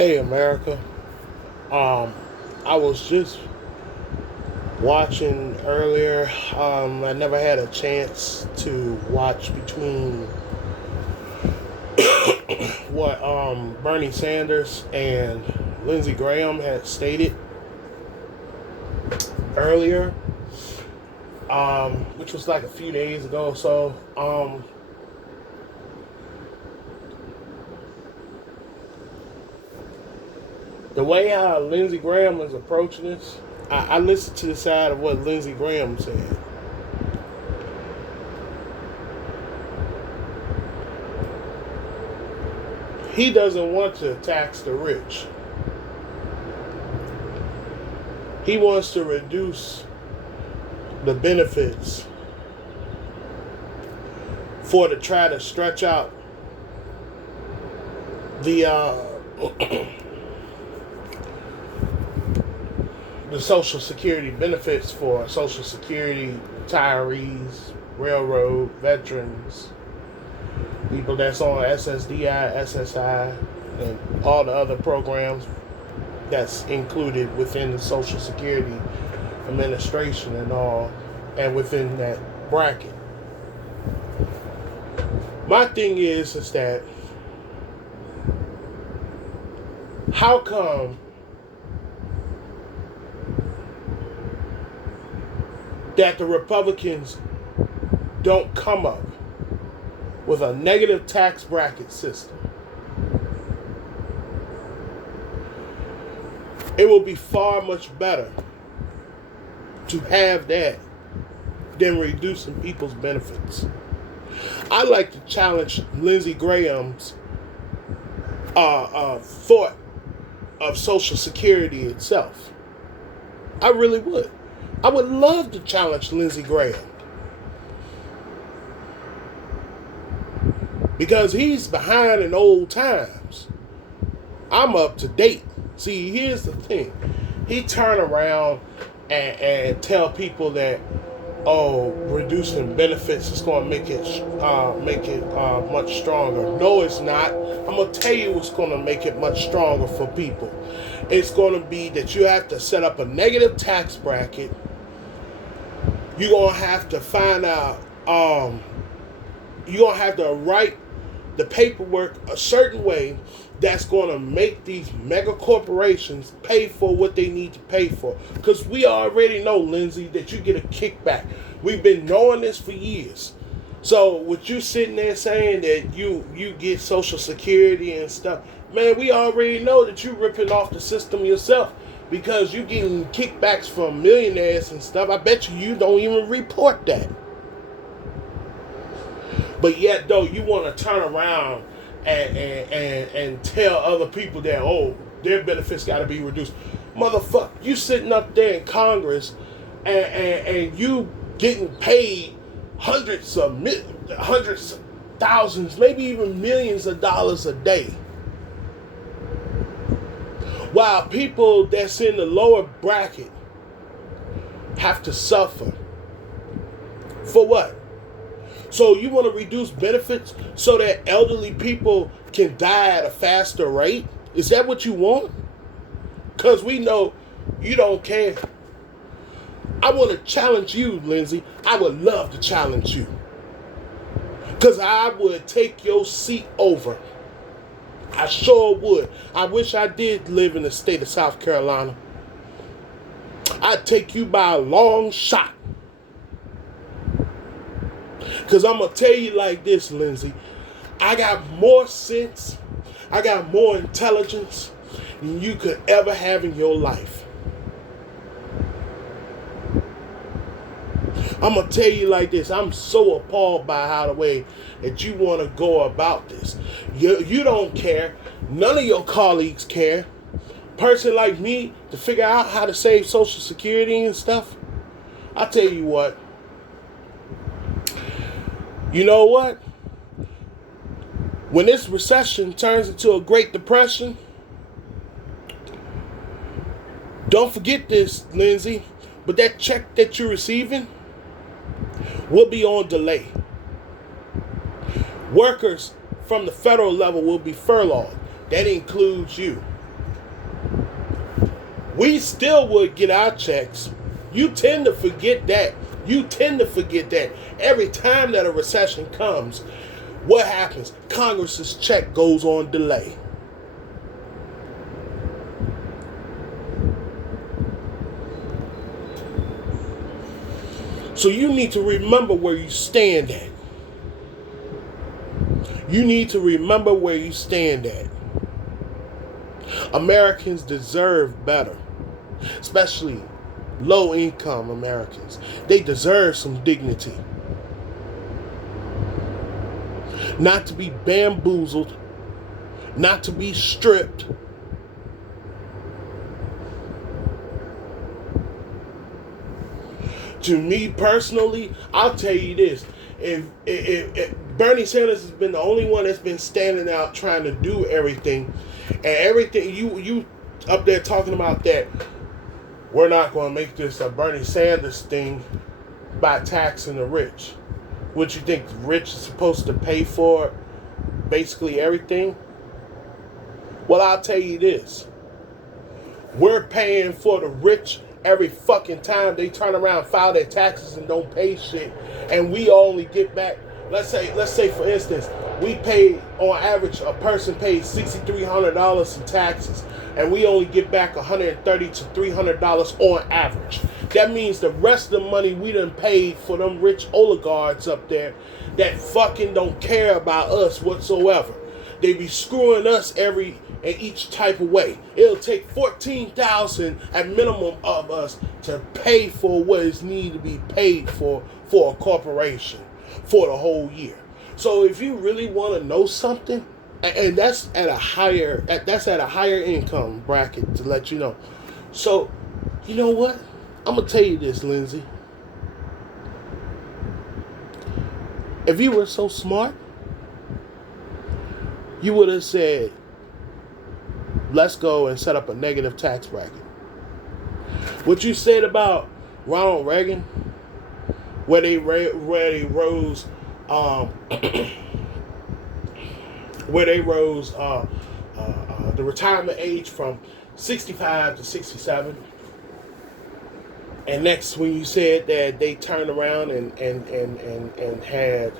Hey America. Um, I was just watching earlier. I never had a chance to watch between what Bernie Sanders and Lindsey Graham had stated earlier, which was like a few days ago. So the way how Lindsey Graham is approaching this, I listened to the side of what Lindsey Graham said. He doesn't want to tax the rich. He wants to reduce the benefits for to try to stretch out the the Social Security benefits for Social Security retirees, railroad veterans, people that's on SSDI, SSI, and all the other programs that's included within the Social Security Administration and all, and within that bracket. My thing is that how come that the Republicans don't come up with a negative tax bracket system? It will be far much better to have that than reducing people's benefits. I like to challenge Lindsey Graham's thought of Social Security itself. I really would. I would love to challenge Lindsey Graham because he's behind in old times. I'm up to date. See, here's the thing. He turn around and tell people that, oh, reducing benefits is going to make it much stronger. No, it's not. I'm going to tell you what's going to make it much stronger for people. It's going to be that you have to set up a negative tax bracket. You're going to have to find out, you're going to have to write the paperwork a certain way that's going to make these mega corporations pay for what they need to pay for. Because we already know, Lindsay, that you get a kickback. We've been knowing this for years. So with you sitting there saying that you get Social Security and stuff, man, we already know that you're ripping off the system yourself because you're getting kickbacks from millionaires and stuff. I bet you don't even report that. But yet, though, you want to turn around and tell other people that, oh, their benefits got to be reduced. Motherfucker, you sitting up there in Congress and you getting paid hundreds of thousands, maybe even millions of dollars a day. While people that's in the lower bracket have to suffer. For what? So you want to reduce benefits so that elderly people can die at a faster rate? Is that what you want? Because we know you don't care. I want to challenge you, Lindsay. I would love to challenge you. Because I would take your seat over. I sure would. I wish I did live in the state of South Carolina. I'd take you by a long shot. Because I'm going to tell you like this, Lindsay. I got more sense, I got more intelligence than you could ever have in your life. I'm going to tell you like this. I'm so appalled by how the way that you want to go about this. You don't care. None of your colleagues care. Person like me to figure out how to save Social Security and stuff. I tell you what. You know what? When this recession turns into a Great Depression, don't forget this, Lindsay, but that check that you're receiving will be on delay. Workers from the federal level will be furloughed. That includes you. We still would get our checks. You tend to forget that. You tend to forget that every time that a recession comes, what happens? Congress's check goes on delay. So you need to remember where you stand at. You need to remember where you stand at. Americans deserve better, especially low-income Americans. They deserve some dignity. Not to be bamboozled, not to be stripped. To me personally, I'll tell you this. If Bernie Sanders has been the only one that's been standing out trying to do everything, and everything you up there talking about that we're not going to make this a Bernie Sanders thing by taxing the rich. What you think the rich is supposed to pay for basically everything? Well, I'll tell you this. We're paying for the rich every fucking time they turn around, file their taxes, and don't pay shit. And we only get back, let's say for instance, we pay, on average, a person pays $6,300 in taxes, and we only get back $130 to $300 on average. That means the rest of the money we done paid for them rich oligarchs up there that fucking don't care about us whatsoever. They be screwing us in each type of way. It'll take $14,000 at minimum of us to pay for what is needed to be paid for a corporation for the whole year. So if you really want to know something, and that's at a higher income bracket, to let you know. So, you know what? I'm gonna tell you this, Lindsay. If you were so smart, you would have said, let's go and set up a negative tax bracket. What you said about Ronald Reagan, where they rose the retirement age from 65 to 67. And next, when you said that they turned around and had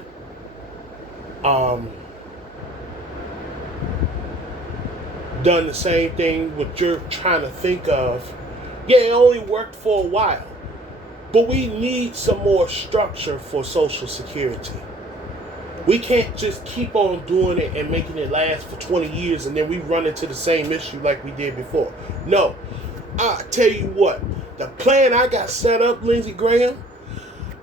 done the same thing what you're trying to think of, yeah, it only worked for a while. But we need some more structure for Social Security. We can't just keep on doing it and making it last for 20 years and then we run into the same issue like we did before. No. I tell you what, the plan I got set up, Lindsey Graham,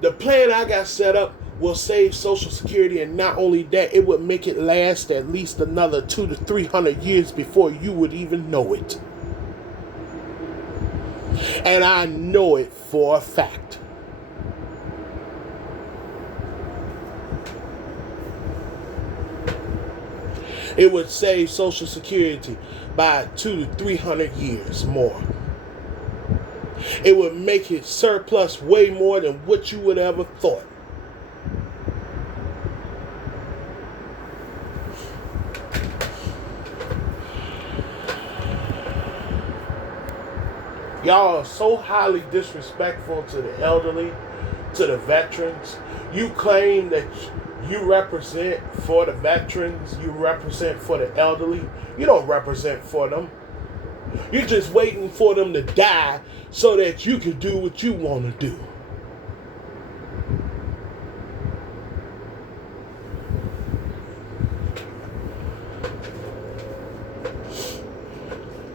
the plan I got set up will save Social Security, and not only that, it would make it last at least another 200 to 300 years before you would even know it. And I know it for a fact. It would save Social Security by 200 to 300 years more. It would make it surplus way more than what you would ever thought. Y'all are so highly disrespectful to the elderly, to the veterans. You claim that you represent for the veterans, you represent for the elderly. You don't represent for them. You're just waiting for them to die so that you can do what you want to do.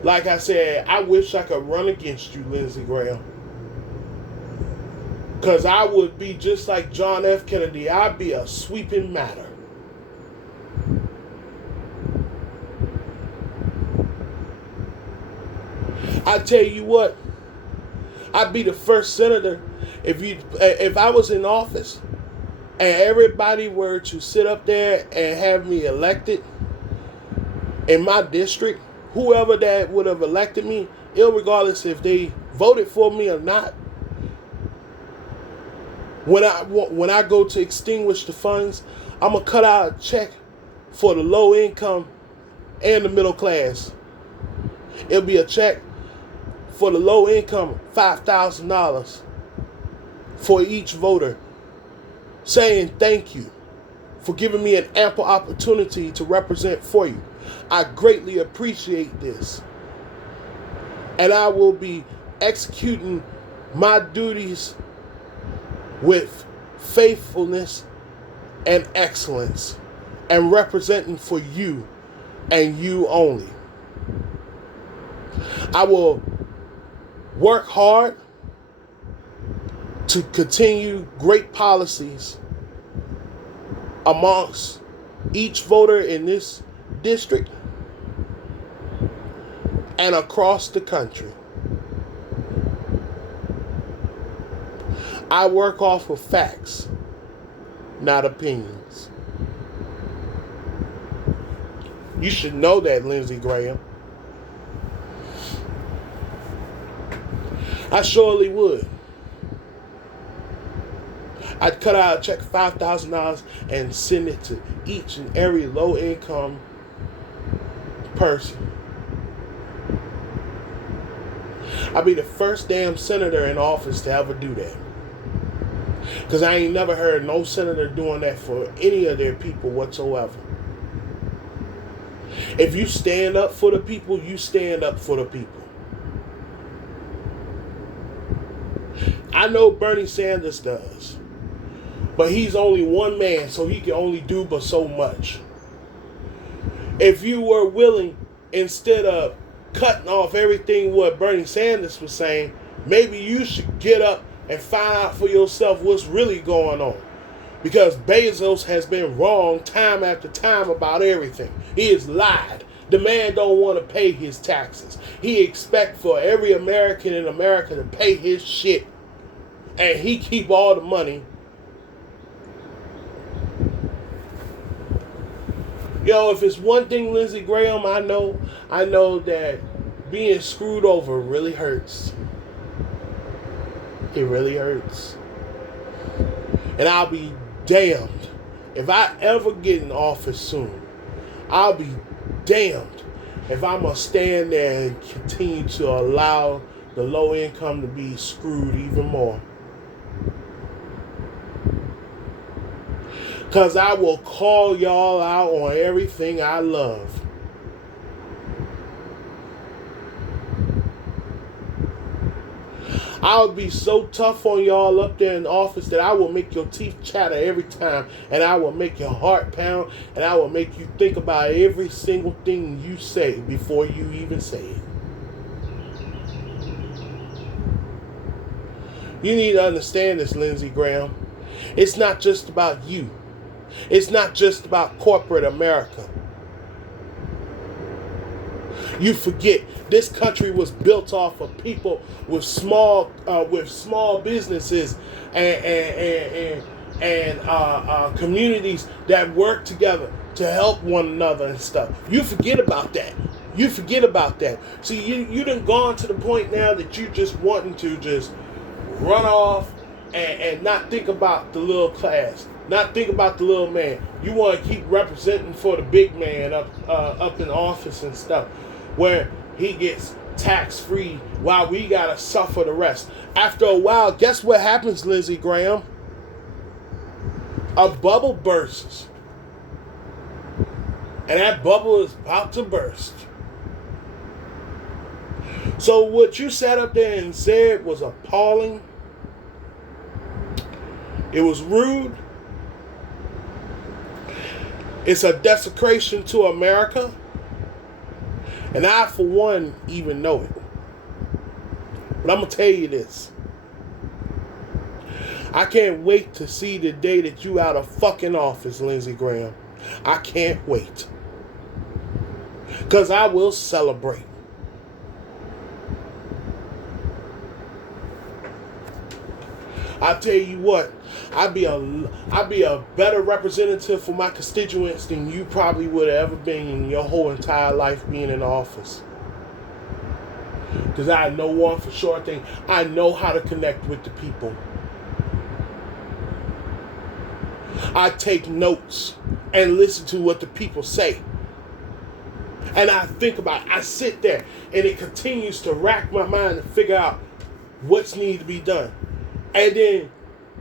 Like I said, I wish I could run against you, Lindsey Graham. Because I would be just like John F. Kennedy. I'd be a sweeping matter. I tell you what, I'd be the first senator if I was in office and everybody were to sit up there and have me elected in my district. Whoever that would have elected me, irregardless if they voted for me or not, when I go to extinguish the funds, I'm going to cut out a check for the low income and the middle class. It'll be a check for the low income $5,000 for each voter, saying thank you for giving me an ample opportunity to represent for you. I greatly appreciate this. And I will be executing my duties with faithfulness and excellence and representing for you and you only. I will work hard to continue great policies amongst each voter in this district and across the country. I work off of facts, not opinions. You should know that, Lindsey Graham. I surely would. I'd cut out a check of $5,000 and send it to each and every low-income person. I'd be the first damn senator in office to ever do that. Because I ain't never heard no senator doing that for any of their people whatsoever. If you stand up for the people, you stand up for the people. I know Bernie Sanders does. But he's only one man, so he can only do but so much. If you were willing, instead of cutting off everything what Bernie Sanders was saying, maybe you should get up and find out for yourself what's really going on. Because Bezos has been wrong time after time about everything. He has lied. The man don't want to pay his taxes. He expects for every American in America to pay his shit. And he keep all the money. Yo, if it's one thing, Lindsey Graham, I know that being screwed over really hurts. It really hurts. And I'll be damned if I ever get in office soon. I'll be damned if I'm going to stand there and continue to allow the low income to be screwed even more. Because I will call y'all out on everything I love. I'll be so tough on y'all up there in the office that I will make your teeth chatter every time. And I will make your heart pound. And I will make you think about every single thing you say before you even say it. You need to understand this, Lindsey Graham. It's not just about you. It's not just about corporate America. You forget this country was built off of people with small businesses and communities that work together to help one another and stuff. You forget about that. You forget about that. See, you done gone to the point now that you just wanting to just run off and not think about the little class. Not think about the little man. You want to keep representing for the big man up in office and stuff, where he gets tax-free while we got to suffer the rest. After a while, guess what happens, Lindsey Graham? A bubble bursts. And that bubble is about to burst. So what you sat up there and said was appalling. It was rude. It's a desecration to America. And I, for one, even know it. But I'm going to tell you this. I can't wait to see the day that you out of fucking office, Lindsey Graham. I can't wait. Because I will celebrate. I tell you what, I'd be a better representative for my constituents than you probably would have ever been in your whole entire life being in office. Because I know one for sure thing. I know how to connect with the people. I take notes and listen to what the people say. And I think about it. I sit there and it continues to rack my mind to figure out what's needs to be done. And then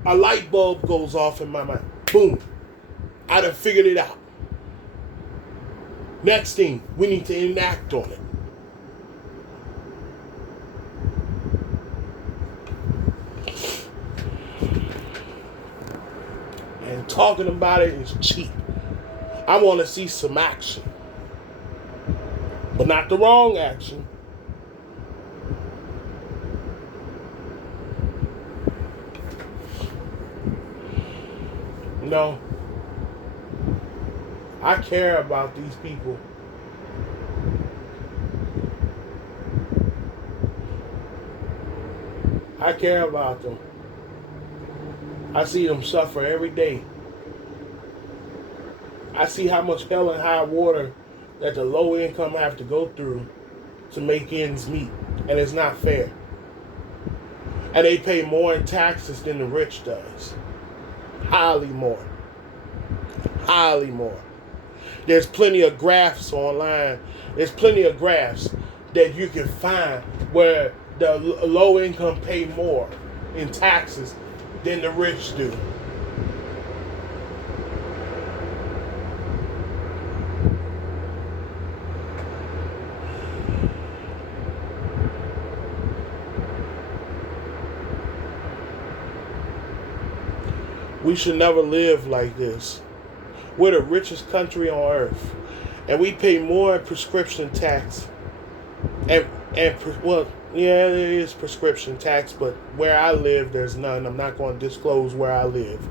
a light bulb goes off in my mind. Boom. I done figured it out. Next thing, we need to enact on it. And talking about it is cheap. I want to see some action. But not the wrong action. No. I care about these people. I care about them. I see them suffer every day. I see how much hell and high water that the low income have to go through to make ends meet. And it's not fair. And they pay more in taxes than the rich does. Highly more. Highly more. There's plenty of graphs online. There's plenty of graphs that you can find where the low income pay more in taxes than the rich do. We should never live like this. We're the richest country on earth, and we pay more in prescription tax. Well, yeah, there is prescription tax, but where I live, there's none. I'm not going to disclose where I live.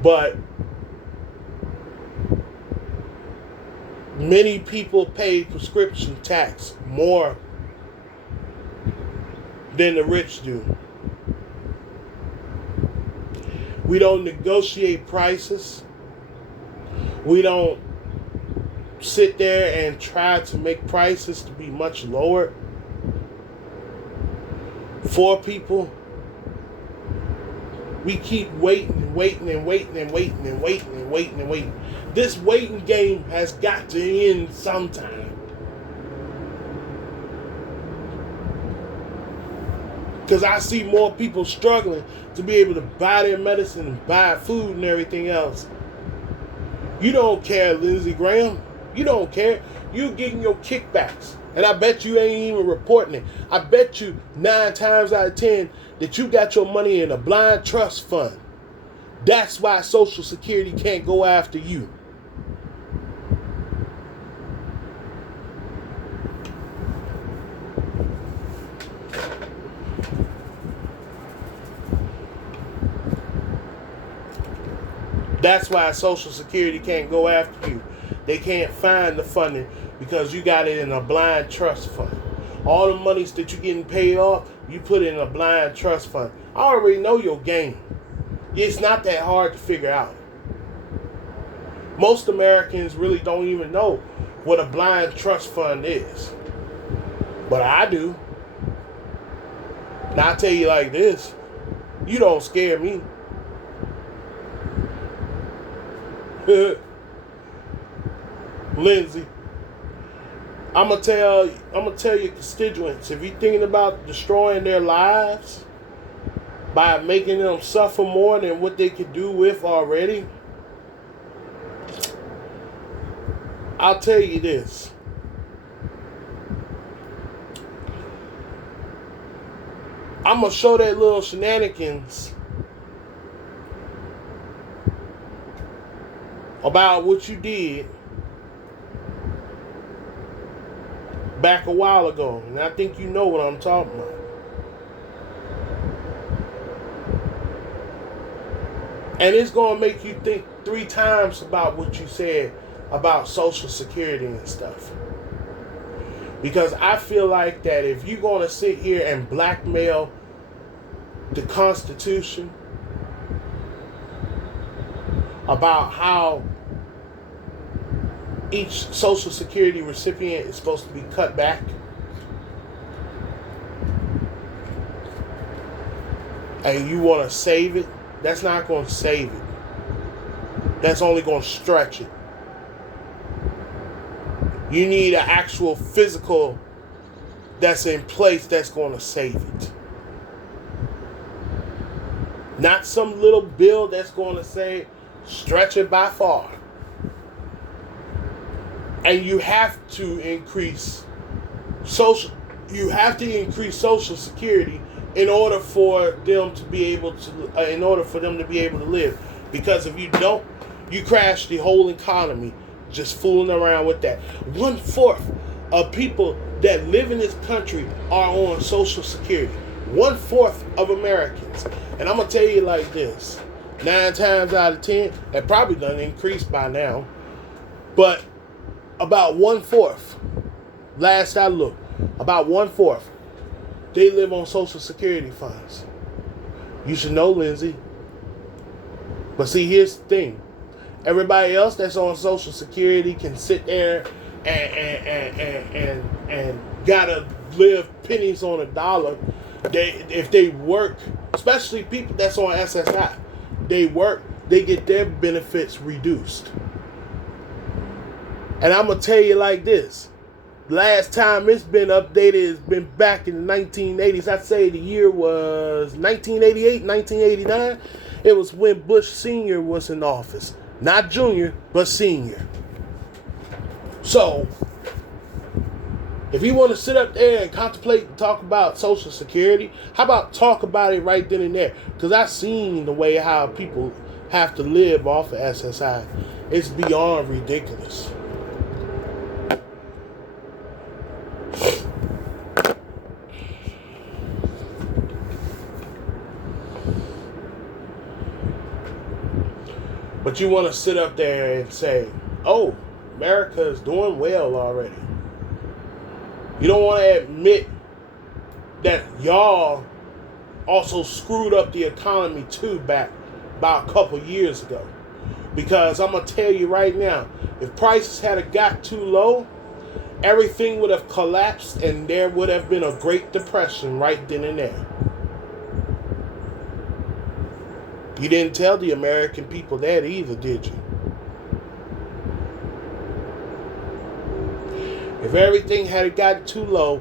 But many people pay prescription tax more than the rich do. We don't negotiate prices. We don't sit there and try to make prices to be much lower for people. We keep waiting and waiting and waiting and waiting and waiting and waiting and waiting. This waiting game has got to end sometime. Because I see more people struggling to be able to buy their medicine and buy food and everything else. You don't care, Lindsey Graham. You don't care. You getting your kickbacks. And I bet you ain't even reporting it. I bet you 9 times out of 10 that you got your money in a blind trust fund. That's why Social Security can't go after you. That's why Social Security can't go after you. They can't find the funding because you got it in a blind trust fund. All the monies that you're getting paid off, you put it in a blind trust fund. I already know your game. It's not that hard to figure out. Most Americans really don't even know what a blind trust fund is. But I do. And I'll tell you like this. You don't scare me. Lindsey, I'm gonna tell your constituents, if you're thinking about destroying their lives by making them suffer more than what they could do with already, I'll tell you this. I'm gonna show that little shenanigans about what you did back a while ago. And I think you know what I'm talking about. And it's going to make you think 3 times about what you said about Social Security and stuff. Because I feel like that if you're going to sit here and blackmail the Constitution about how each Social Security recipient is supposed to be cut back, and you want to save it, that's not going to save it. That's only going to stretch it. You need an actual physical that's in place that's going to save it. Not some little bill that's going to say stretch it by far. And you have to increase social security in order for them to be able to live. Because if you don't, you crash the whole economy just fooling around with that. 1/4 of people that live in this country are on Social Security. 1/4 of Americans. And I'm going to tell you like this. 9 times out of 10, that probably done increased by now. But about 1/4, last I looked, about 1/4, they live on Social Security funds. You should know, Lindsay. But see, here's the thing. Everybody else that's on Social Security can sit there and gotta live pennies on a dollar. If they work, especially people that's on SSI, they work, they get their benefits reduced. And I'm gonna tell you like this. Last time it's been updated has been back in the 1980s. I'd say the year was 1988, 1989. It was when Bush Sr. was in office. Not Junior, but Senior. So, if you want to sit up there and contemplate and talk about Social Security, how about talk about it right then and there? Because I've seen the way how people have to live off of SSI. It's beyond ridiculous. But you want to sit up there and say, oh, America is doing well already. You don't want to admit that y'all also screwed up the economy too back about a couple years ago. Because I'm going to tell you right now, if prices had got too low, everything would have collapsed and there would have been a Great Depression right then and there. You didn't tell the American people that either, did you? If everything had gotten too low,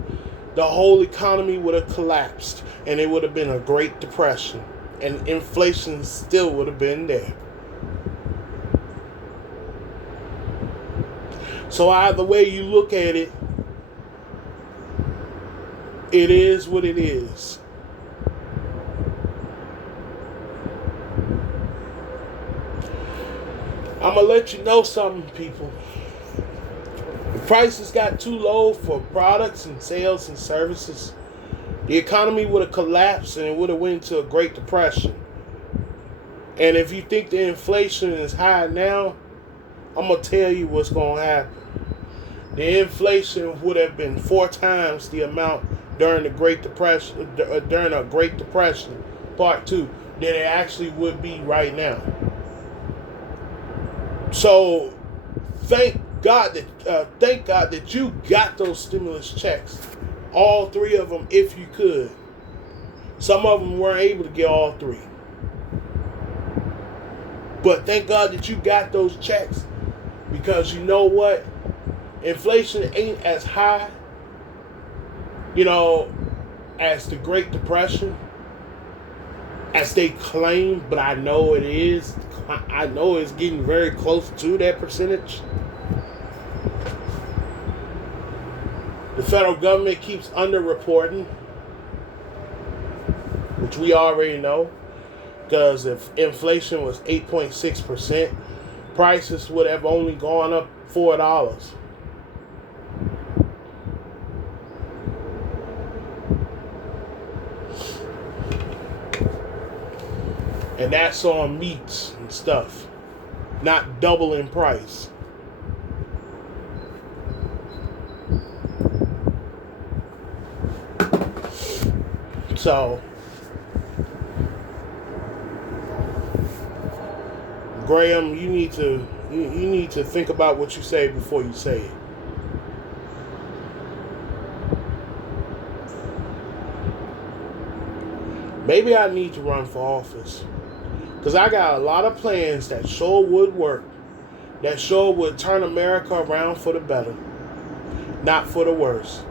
the whole economy would have collapsed and it would have been a Great Depression and inflation still would have been there. So either way you look at it, it is what it is. I'm going to let you know something, people. The prices got too low for products and sales and services. The economy would have collapsed and it would have went into a Great Depression. And if you think the inflation is high now, I'm going to tell you what's going to happen. The inflation would have been 4 times the amount during the Great Depression, during a Great Depression, Part 2, than it actually would be right now. So, thank God that you got those stimulus checks, all 3 of them, if you could. Some of them weren't able to get all 3, but thank God that you got those checks, because you know what, inflation ain't as high, as the Great Depression, as they claim, but I know it is. I know it's getting very close to that percentage. The federal government keeps underreporting, which we already know, because if inflation was 8.6%, prices would have only gone up $4. And that's on meats and stuff, not double in price. So, Graham, you need to think about what you say before you say it. Maybe I need to run for office. Because I got a lot of plans that sure would work. That sure would turn America around for the better. not for the worse.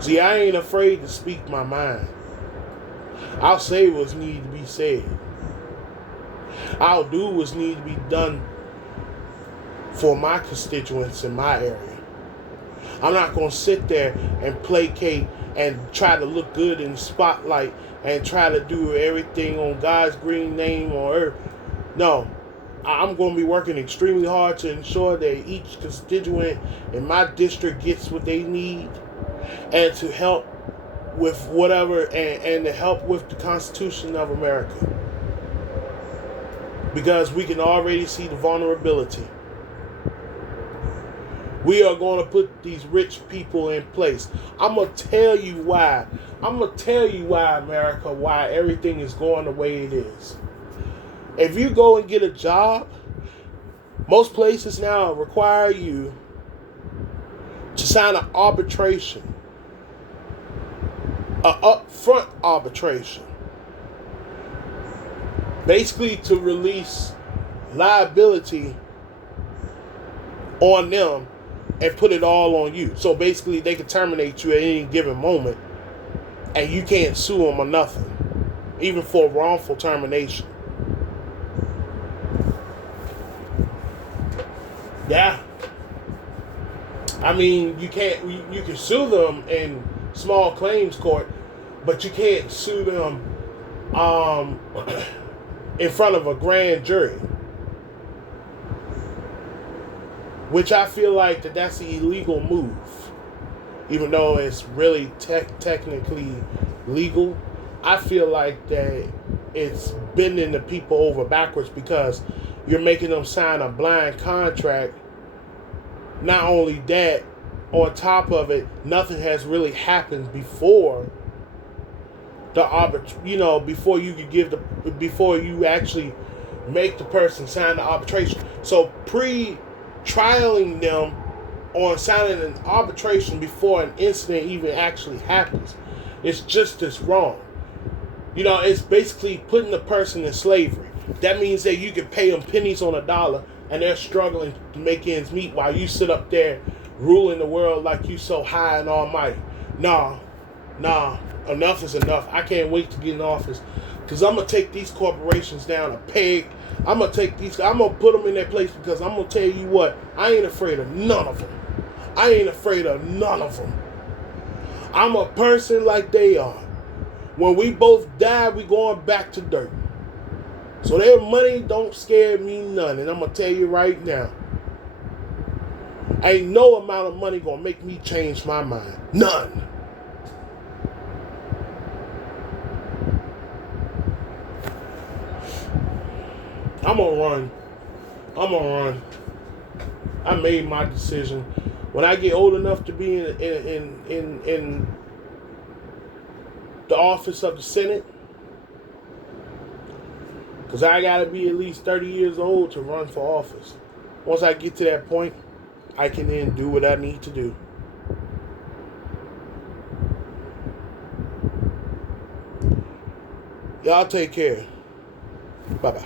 See, I ain't afraid to speak my mind. I'll say what's need to be said. I'll do what's need to be done for my constituents in my area. I'm not going to sit there and placate and try to look good in the spotlight and try to do everything on God's green name on earth. No, I'm going to be working extremely hard to ensure that each constituent in my district gets what they need and to help with whatever and to help with the Constitution of America. Because we can already see the vulnerability. We are going to put these rich people in place. I'm going to tell you why. I'm going to tell you why, America, why everything is going the way it is. If you go and get a job, most places now require you to sign an arbitration, an upfront arbitration, basically to release liability on them and put it all on you. So basically they can terminate you at any given moment and you can't sue them or nothing, even for wrongful termination. Yeah. I mean, you can sue them in small claims court, but you can't sue them in front of a grand jury. Which I feel like that's an illegal move. Even though it's really technically legal, I feel like that it's bending the people over backwards because you're making them sign a blind contract. Not only that, on top of it, nothing has really happened before the before you could before you actually make the person sign the arbitration. So trialing them on signing an arbitration before an incident even actually happens, it's just as wrong. It's basically putting the person in slavery. That means that you can pay them pennies on a dollar and they're struggling to make ends meet while you sit up there ruling the world like you so high and almighty. Nah, enough is enough. I can't wait to get in office because I'm going to take these corporations down a peg. I'm going to put them in their place because I'm going to tell you what, I ain't afraid of none of them. I'm a person like they are. When we both die, we going back to dirt. So their money don't scare me none. And I'm going to tell you right now, ain't no amount of money going to make me change my mind. None. I'm going to run. I made my decision. When I get old enough to be in the office of the Senate, because I got to be at least 30 years old to run for office. Once I get to that point, I can then do what I need to do. Y'all take care. Bye-bye.